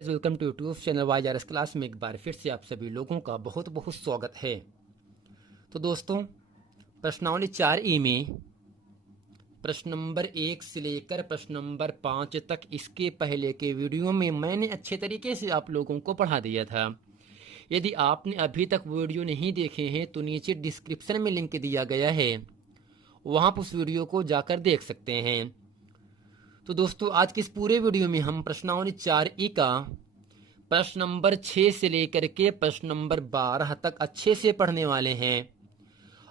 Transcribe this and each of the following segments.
Welcome to YouTube channel YRS class में एक बार फिर से आप सभी लोगों का बहुत बहुत स्वागत है। तो दोस्तों, प्रश्नावली 4 ई में प्रश्न नंबर 1 से लेकर प्रश्न नंबर 5 तक इसके पहले के वीडियो में मैंने अच्छे तरीके से आप लोगों को पढ़ा दिया था। यदि आपने अभी तक वीडियो नहीं देखे हैं तो नीचे डिस्क्रिप्शन में लिंक दिया गया है, वहाँ पर उस वीडियो को जाकर देख सकते हैं। तो दोस्तों, आज के इस पूरे वीडियो में हम प्रश्नावली 4 ई का प्रश्न नंबर 6 से लेकर के प्रश्न नंबर 12 तक अच्छे से पढ़ने वाले हैं।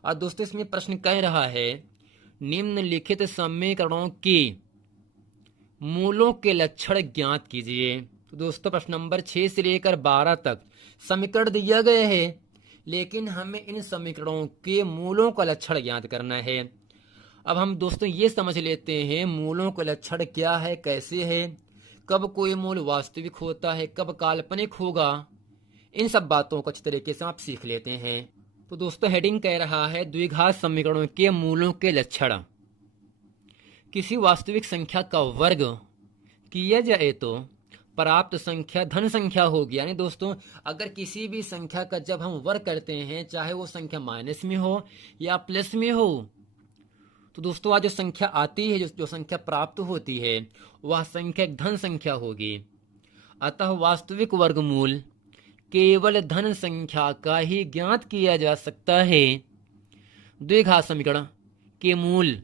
और दोस्तों, इसमें प्रश्न कह रहा है निम्नलिखित समीकरणों के मूलों के लक्षण ज्ञात कीजिए। तो दोस्तों, प्रश्न नंबर 6 से लेकर 12 तक समीकरण दिया गया है, लेकिन हमें इन समीकरणों के मूलों का लक्षण ज्ञात करना है। अब हम दोस्तों ये समझ लेते हैं मूलों का लक्षण क्या है, कैसे है, कब कोई मूल वास्तविक होता है, कब काल्पनिक होगा। इन सब बातों को अच्छी तरीके से आप सीख लेते हैं। तो दोस्तों, हेडिंग कह रहा है द्विघात समीकरणों के मूलों के लक्षण। किसी वास्तविक संख्या का वर्ग किया जाए तो प्राप्त संख्या धन संख्या होगी। यानी दोस्तों, अगर किसी भी संख्या का जब हम वर्ग करते हैं, चाहे वो संख्या माइनस में हो या प्लस में हो, तो दोस्तों आज जो संख्या आती है, जो संख्या प्राप्त होती है, वह संख्या एक धन संख्या होगी। अतः वास्तविक वर्गमूल केवल धन संख्या का ही ज्ञात किया जा सकता है। द्विघात समीकरण के मूल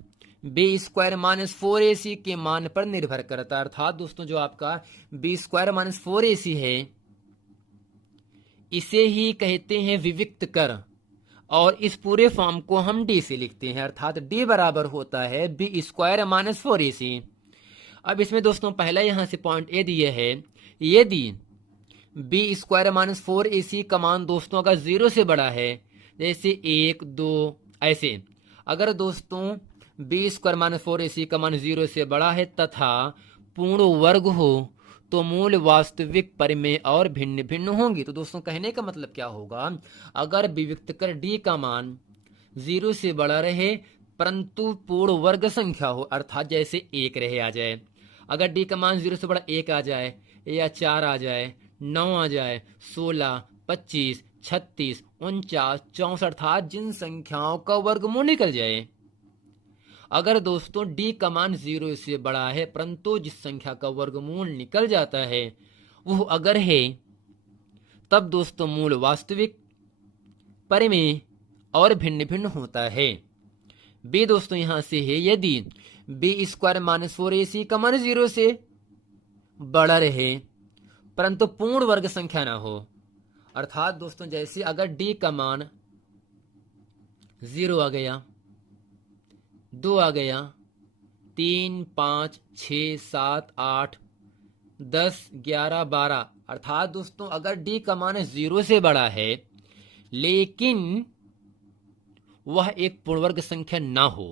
b² - 4ac के मान पर निर्भर करता है। अर्थात दोस्तों, जो आपका b² - 4ac है, इसे ही कहते हैं विविक्त कर, और इस पूरे फॉर्म को हम d से लिखते हैं। अर्थात d बराबर होता है b² - 4ac। अब इसमें दोस्तों पहला यहां से पॉइंट ए दिया है, यदि b² - 4ac का मान दोस्तों अगर 0 से बड़ा है, जैसे 1, 2 ऐसे, अगर दोस्तों b² - 4ac का मान 0 से बड़ा है तथा पूर्ण वर्ग हो, तो मूल वास्तविक परिमेय और भिन्न भिन्न होंगी। तो दोस्तों, कहने का मतलब क्या होगा, अगर विविक्त कर d का मान 0 से बड़ा रहे परंतु पूर्ण वर्ग संख्या हो, अर्थात जैसे 1 रहे आ जाए, अगर d का मान 0 से बड़ा 1 आ जाए या 4 आ जाए, 9 आ जाए, 16, 25, 36, 49, 64, अर्थात जिन संख्याओं का वर्गमूल निकल जाए। अगर दोस्तों d का मान 0 से बड़ा है परंतु जिस संख्या का वर्गमूल निकल जाता है वो अगर है, तब दोस्तों मूल वास्तविक परिमेय और भिन्न भिन्न होता है। b दोस्तों यहां से है, यदि b² - 4ac का मान 0 से बड़ा रहे परंतु पूर्ण वर्ग संख्या ना हो। अर्थात दोस्तों, जैसे अगर d का मान 0 आ गया, 2 आ गया, 3, 5, 6, 7, 8, 10, 11, 12, अर्थात दोस्तों अगर d का मान 0 से बड़ा है लेकिन वह एक पूर्णवर्ग संख्या ना हो,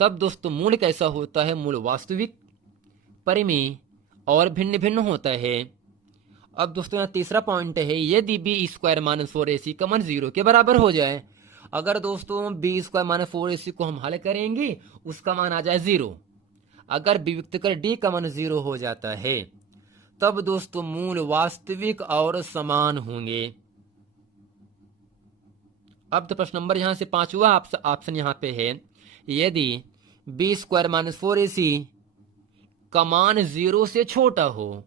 तब दोस्तों मूल कैसा होता है, मूल वास्तविक परिमेय और भिन्न भिन्न होता है। अब दोस्तों यहाँ तीसरा पॉइंट है, यदि b² - 4ac का मान 0 के बराबर हो जाए। अगर दोस्तों b² - 4ac को हम हल करेंगे, उसका मान आ जाए 0, अगर विविक्त कर d का मान 0 हो जाता है, तब दोस्तों मूल वास्तविक और समान होंगे। अब तो प्रश्न नंबर यहां से 5वां ऑप्शन यहां पे है, यदि b² - 4ac का मान 0 से छोटा हो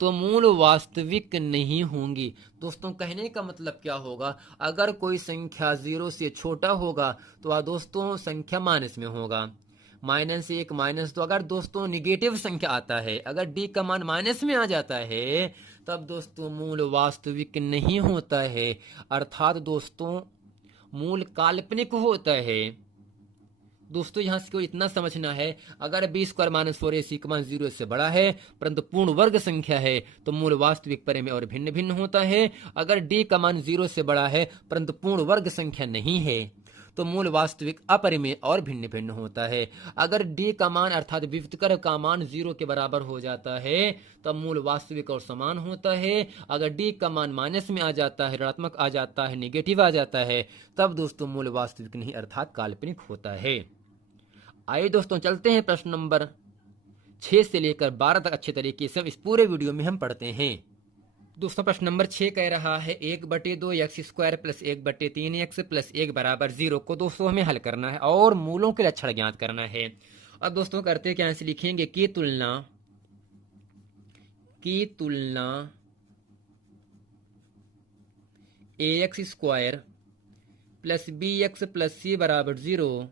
तो मूल वास्तविक नहीं होंगी। दोस्तों, कहने का मतलब क्या होगा, अगर कोई संख्या 0 से छोटा होगा तो वह दोस्तों संख्या माइनस में होगा, -1, -2। अगर दोस्तों निगेटिव संख्या आता है, अगर d का मान माइनस में आ जाता है, तब दोस्तों मूल वास्तविक नहीं होता है, अर्थात दोस्तों मूल काल्पनिक होता है। दोस्तों यहाँ से इतना समझना है, अगर b² - 4ac का मान 0 से बड़ा है परंतु पूर्ण वर्ग संख्या है, तो मूल वास्तविक परिमेय और भिन्न भिन्न होता है। अगर d का मान 0 से बड़ा है परंतु पूर्ण वर्ग संख्या नहीं है, तो मूल वास्तविक अपरिमेय और भिन्न भिन्न होता है। अगर d का मान अर्थात विविक्तकर का मान 0 के बराबर हो जाता है, तब मूल वास्तविक और समान होता है। अगर d का मान माइनस में आ जाता है, ऋणात्मक आ जाता है, निगेटिव आ जाता है, तब दोस्तों मूल वास्तविक नहीं अर्थात काल्पनिक होता है। आइए दोस्तों चलते हैं प्रश्न नंबर 6 से लेकर 12 तक अच्छे तरीके से इस पूरे वीडियो में हम पढ़ते हैं। दोस्तों प्रश्न नंबर 6 कह रहा है 1/2 x square plus 1/3 x plus 1 बराबर 0 को दोस्तों हमें हल करना है और मूलों के लक्षण ज्ञात करना है। अब दोस्तों करते क्या से लिखेंगे की तुलना ax square plus bx plus c बराबर 0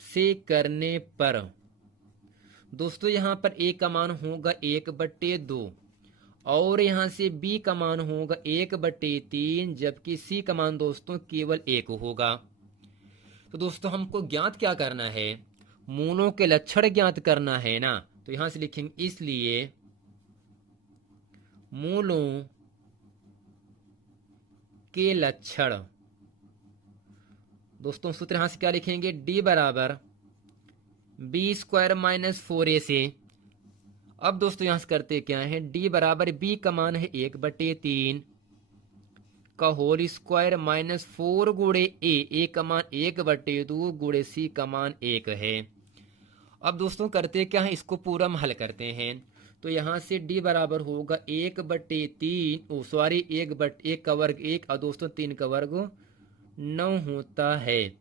से करने पर दोस्तों यहाँ पर a का मान होगा 1/2 और यहाँ से b का मान होगा 1/3, जबकि c का मान दोस्तों केवल 1 होगा। तो दोस्तों हमको ज्ञात क्या करना है, मूलों के लक्षण ज्ञात करना है ना। तो यहां से लिखेंगे इसलिए मूलों के लक्षण। दोस्तों सूत्र यहां से क्या लिखेंगे, d बराबर बी स्क्वायर माइनस 4a से। अब दोस्तों यहां से करते क्या है, d बराबर b का मान है 1/3 का होल स्क्वायर माइनस 4 गुणे a का मान 1/2 गुणे c का मान 1 है। अब दोस्तों करते क्या है, इसको पूरा हम हल करते हैं। तो यहाँ से d बराबर होगा 1/3 1 का वर्ग 1 और दोस्तों 3 का वर्ग 9 होता है,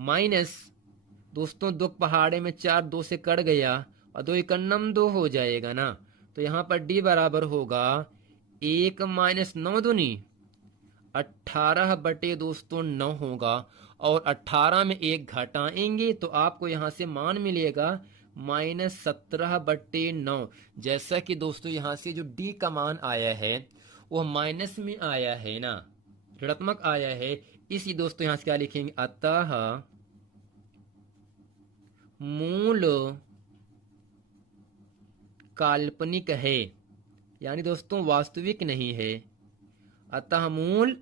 माइनस दोस्तों 2 पहाड़े में 4 2 से कट गया और 2 1 2 हो जाएगा ना। तो यहाँ पर d बराबर होगा 1 माइनस 9 दूनी 18 बटे दोस्तों 9 होगा और 18 में 1 घटाएंगे तो आपको यहाँ से मान मिलेगा -17/9। जैसा कि दोस्तों यहाँ से जो d का मान आया है वो माइनस में आया है ना, ऋणात्मक आया है, इसी दोस्तों यहाँ से क्या लिखेंगे, अतः मूल काल्पनिक है, यानी दोस्तों वास्तविक नहीं है। अतः मूल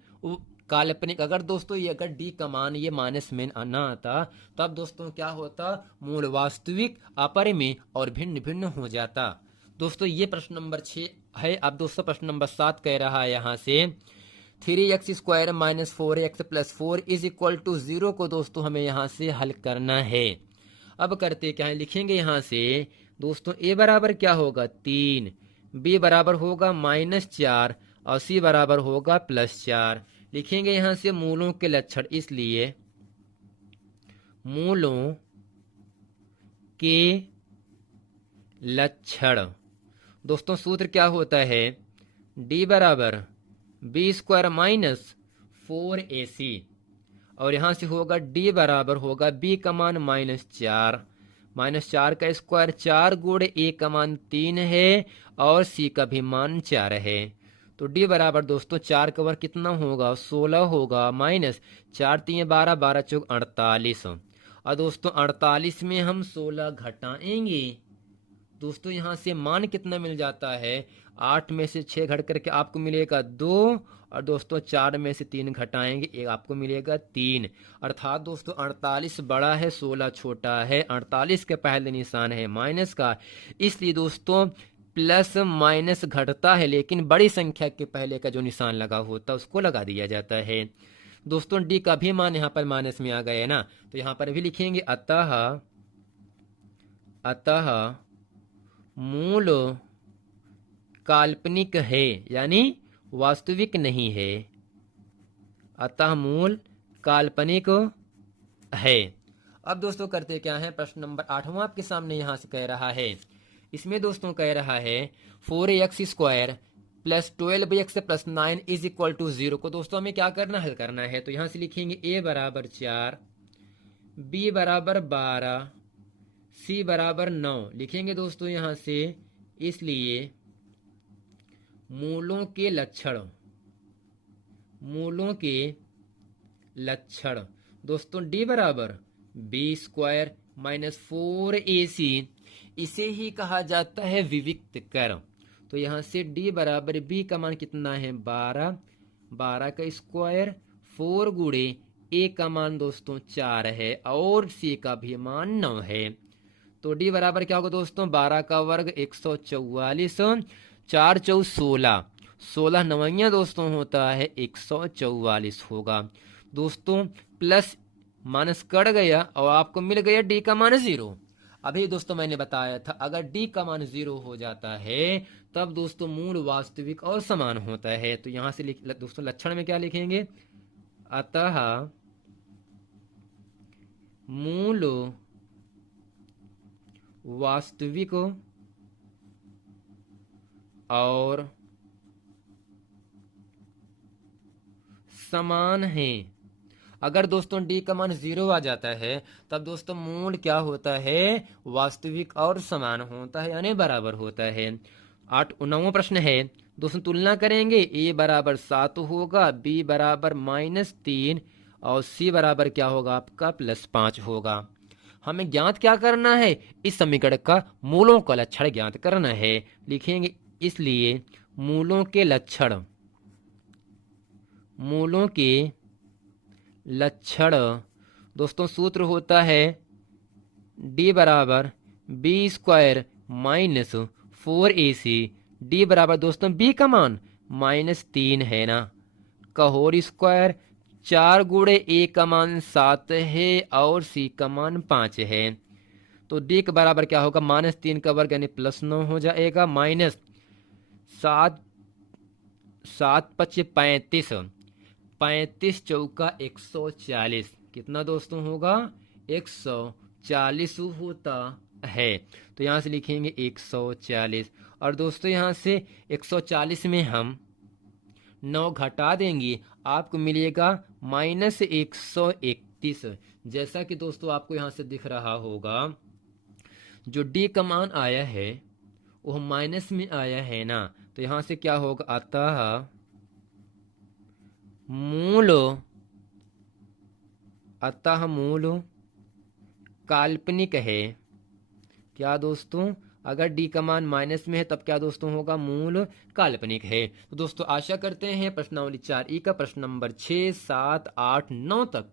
काल्पनिक। अगर दोस्तों ये अगर d का मान ये माइनस में ना आता तब दोस्तों क्या होता, मूल वास्तविक अपरिमेय और भिन्न भिन्न हो जाता। दोस्तों ये प्रश्न नंबर 6 है। अब दोस्तों प्रश्न नंबर 7 कह रहा है यहाँ से 3x square minus 4x plus 4 is equal to 0 को दोस्तों हमें यहाँ से हल करना है। अब करते क्या है, लिखेंगे यहाँ से दोस्तों a बराबर क्या होगा 3, b बराबर होगा -4 और c बराबर होगा +4। लिखेंगे यहाँ से मूलों के लक्षण, इसलिए मूलों के लक्षण। दोस्तों सूत्र क्या होता है, d बराबर बी स्क्वायर माइनस 4ac और यहाँ से होगा d बराबर होगा b का मान -4 का स्क्वायर 4 गुणे a का मान 3 है और c का भी मान 4 है। तो d बराबर दोस्तों 4 का वर्ग कितना होगा 16 होगा, माइनस 4 3 12 12 चौक 48 और दोस्तों 48 में हम 16 घटाएंगे दोस्तों यहाँ से मान कितना मिल जाता है, 8 में से 6 घट करके आपको मिलेगा 2 और दोस्तों 4 में से 3 घटाएंगे एक आपको मिलेगा 3। अर्थात दोस्तों 48 बड़ा है 16 छोटा है। 48 के पहले निशान है माइनस का, इसलिए दोस्तों प्लस माइनस घटता है लेकिन बड़ी संख्या के पहले का जो निशान लगा होता है उसको लगा दिया जाता है। दोस्तों डी का भी मान यहाँ पर माइनस में आ गया है ना, तो यहाँ पर भी लिखेंगे अतः मूल काल्पनिक है, यानी वास्तविक नहीं है। अतः मूल काल्पनिक है। अब दोस्तों करते क्या है, प्रश्न नंबर 8वां आपके सामने यहाँ से कह रहा है। इसमें दोस्तों कह रहा है 4x square plus 12x plus 9 is equal to 0 को दोस्तों हमें क्या करना, हल करना है। तो यहाँ से लिखेंगे a बराबर 4, b बराबर 12, c बराबर 9 लिखेंगे दोस्तों यहाँ से। इसलिए मूलों के लक्षण दोस्तों d बराबर b स्क्वायर माइनस 4ac, इसे ही कहा जाता है विविक्त कर। तो यहाँ से d बराबर b का मान कितना है 12 का स्क्वायर 4 गुणे a का मान दोस्तों 4 है और c का भी मान 9 है। तो d बराबर क्या होगा दोस्तों 12 का वर्ग 144, 4 चौ 16 नवैया दोस्तों होता है 144 होगा दोस्तों। प्लस माइनस कट गया और आपको मिल गया d का मान 0। अभी दोस्तों मैंने बताया था अगर डी का मान 0 हो जाता है तब दोस्तों मूल वास्तविक और समान होता है। तो यहां से दोस्तों लक्षण में क्या लिखेंगे, अतः मूल वास्तविक और समान है। अगर दोस्तों डी का मान 0 आ जाता है तब दोस्तों मूल क्या होता है, वास्तविक और समान होता है यानी बराबर होता है। 9वां प्रश्न है दोस्तों, तुलना करेंगे, ए बराबर 7 होगा, बी बराबर -3 और सी बराबर क्या होगा आपका +5 होगा। हमें ज्ञात क्या करना है, इस समीकरण का मूलों का लक्षण ज्ञात करना है। लिखेंगे इसलिए मूलों के लक्षण, मूलों के लक्षण दोस्तों सूत्र होता है डी बराबर b² - 4ac। डी बराबर दोस्तों b का मान -3 है ना, का होल स्क्वायर, 4 गुणे a का मान 7 है और c का मान 5 है। तो d के बराबर क्या होगा, -3 का वर्ग यानी +9 हो जाएगा, -7 7 × 5 = 35 चौका 140, कितना दोस्तों होगा 140 होता है। तो यहाँ से लिखेंगे 140 और दोस्तों यहाँ से 140 में हम 9 घटा देंगे, आपको मिलेगा -131। जैसा कि दोस्तों आपको यहाँ से दिख रहा होगा जो डी का मान आया है वह माइनस में आया है ना, तो यहाँ से क्या होगा, अतः मूल काल्पनिक है। क्या दोस्तों, अगर डी का मान माइनस में है तब क्या दोस्तों होगा, मूल काल्पनिक है। तो दोस्तों आशा करते हैं प्रश्नावली 4E का प्रश्न नंबर 6, 7, 8, 9 तक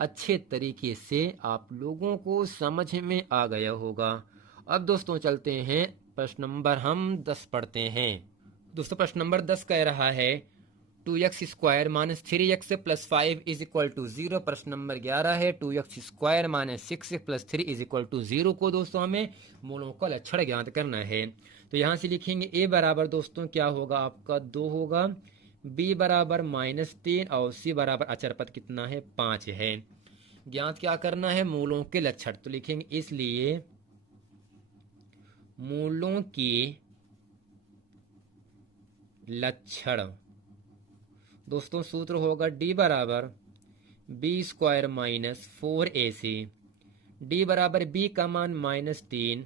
अच्छे तरीके से आप लोगों को समझ में आ गया होगा। अब दोस्तों चलते हैं प्रश्न नंबर हम 10 पढ़ते हैं। दोस्तों प्रश्न नंबर 10 कह रहा है 2x² - 3x + 5 = 0। प्रश्न नंबर 11 है 2x² - 6x + 3 = 0 को दोस्तों हमें मूलों का लक्षण ज्ञात करना है। तो यहाँ से लिखेंगे a बराबर दोस्तों क्या होगा आपका 2 होगा, b बराबर -3 और c बराबर अचर पद कितना है 5 है। ज्ञात क्या करना है, मूलों के लक्षण। तो लिखेंगे इसलिए मूलों के लक्षण दोस्तों सूत्र होगा d बराबर b² - 4ac। d बराबर b का मान -3,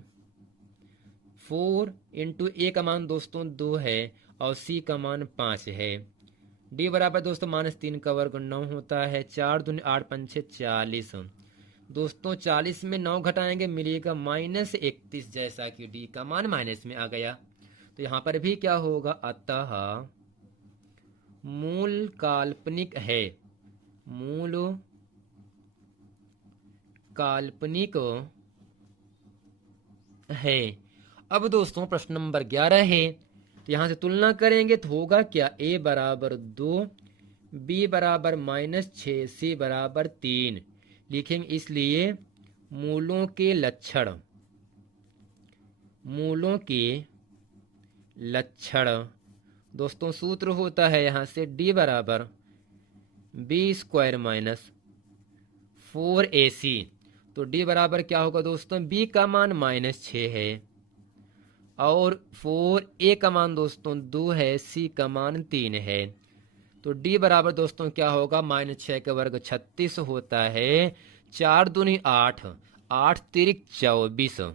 4 × a का मान दोस्तों 2 है और c का मान 5 है। d बराबर दोस्तों -3 का वर्ग 9 होता है, 4 दूनी 8 पंचे 40। दोस्तों 40 में 9 घटाएंगे मिलेगा -31, जैसा कि d का मान माइनस में आ गया। तो यहाँ पर भी क्या होगा, अतः मूल काल्पनिक है, मूल काल्पनिक है। अब दोस्तों प्रश्न नंबर 11 है, तो यहां से तुलना करेंगे तो होगा क्या, a बराबर 2, b बराबर -6, c बराबर 3। लिखेंगे इसलिए मूलों के लक्षण, मूलों के लक्षण दोस्तों सूत्र होता है यहां से d बराबर b² - 4ac। तो d बराबर क्या होगा दोस्तों, b का मान -6 है और 4a का मान दोस्तों 2 है, c का मान 3 है। तो d बराबर दोस्तों क्या होगा, -6 का वर्ग 36 होता है, 4 दूनी 8, 8 तिरिक 24।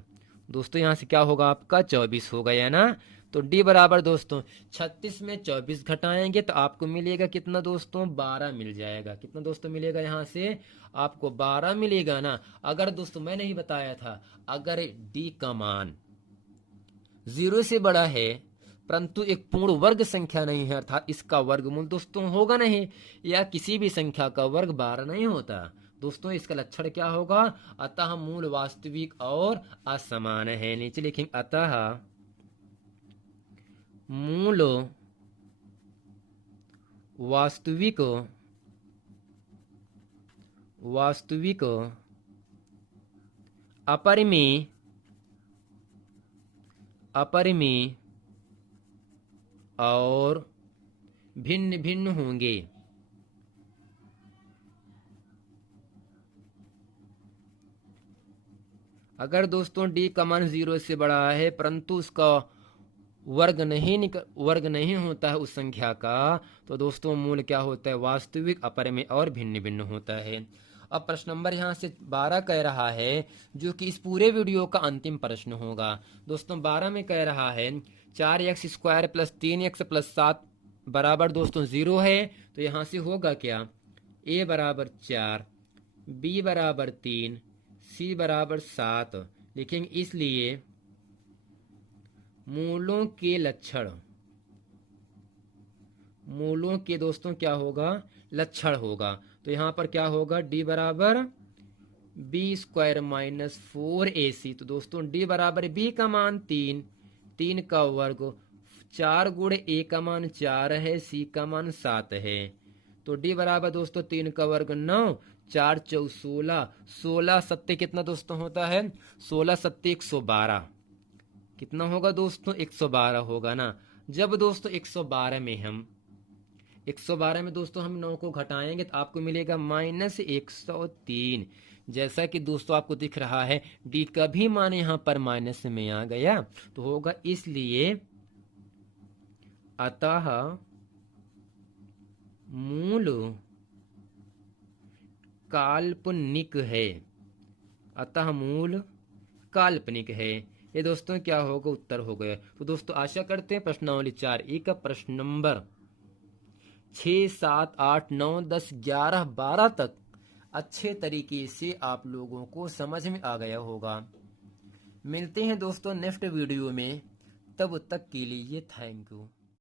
दोस्तों यहाँ से क्या होगा आपका 24 हो गया ना। तो d बराबर दोस्तों 36 में 24 घटाएंगे तो आपको मिलेगा कितना दोस्तों, 12 मिल जाएगा। कितना दोस्तों मिलेगा, यहाँ से आपको 12 मिलेगा ना। अगर दोस्तों मैंने ही बताया था अगर d का मान 0 से बड़ा है परंतु एक पूर्ण वर्ग संख्या नहीं है, अर्थात इसका वर्गमूल दोस्तों होगा नहीं, या किसी भी संख्या का वर्ग 12 नहीं होता दोस्तों, इसका लक्षण क्या होगा, अतः मूल वास्तविक और असमान है। नीचे लिखेंगे अतः मूल वास्तविक अपर में और भिन्न भिन्न होंगे। अगर दोस्तों डी का मान 0 से बड़ा है परंतु उसका वर्ग नहीं होता है उस संख्या का, तो दोस्तों मूल क्या होता है? वास्तविक, अपर में और भिन्न भिन्न होता है। अब प्रश्न नंबर यहाँ से 12 कह रहा है, जो कि इस पूरे वीडियो का अंतिम प्रश्न होगा। दोस्तों 12 में कह रहा है 4x² प्लस 3x प्लस 7 बराबर दोस्तों 0 है। तो यहाँ से होगा क्या? a बराबर 4, b बराबर 3, c बराबर 7 लिखेंगे। इसलिए मूलों के दोस्तों क्या होगा? लक्षण होगा। तो यहाँ पर क्या होगा? d बराबर b² माइनस 4ac। तो दोस्तों d बराबर b का मान 3 का वर्ग 4 गुणे a का मान 4 है, c का मान 7 है। तो d बराबर दोस्तों 3 का वर्ग 9, 4 चौ 16, 16 सत्ते कितना दोस्तों होता है? 16 सत्ते 112। कितना होगा दोस्तों? 112 होगा ना। जब दोस्तों 112 में दोस्तों हम 9 को घटाएंगे तो आपको मिलेगा -103। जैसा कि दोस्तों आपको दिख रहा है डी का भी मान यहाँ पर माइनस में आ गया, तो होगा इसलिए अतः मूल काल्पनिक है। अतः मूल काल्पनिक है। ये दोस्तों क्या होगा? उत्तर हो गया। तो दोस्तों आशा करते हैं प्रश्नावली 4 का प्रश्न नंबर 6, 7, 8, 9, 10, 11, 12 तक अच्छे तरीके से आप लोगों को समझ में आ गया होगा। मिलते हैं दोस्तों नेक्स्ट वीडियो में, तब तक के लिए थैंक यू।